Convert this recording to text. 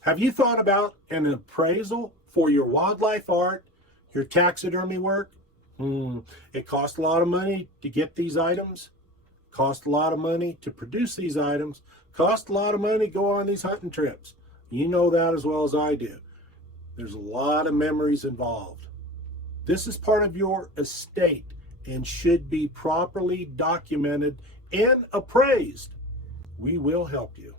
Have you thought about an appraisal for your wildlife art, your taxidermy work? It costs a lot of money to get these items, costs a lot of money to produce these items, costs a lot of money to go on these hunting trips. You know that as well as I do. There's a lot of memories involved. This is part of your estate and should be properly documented and appraised. We will help you.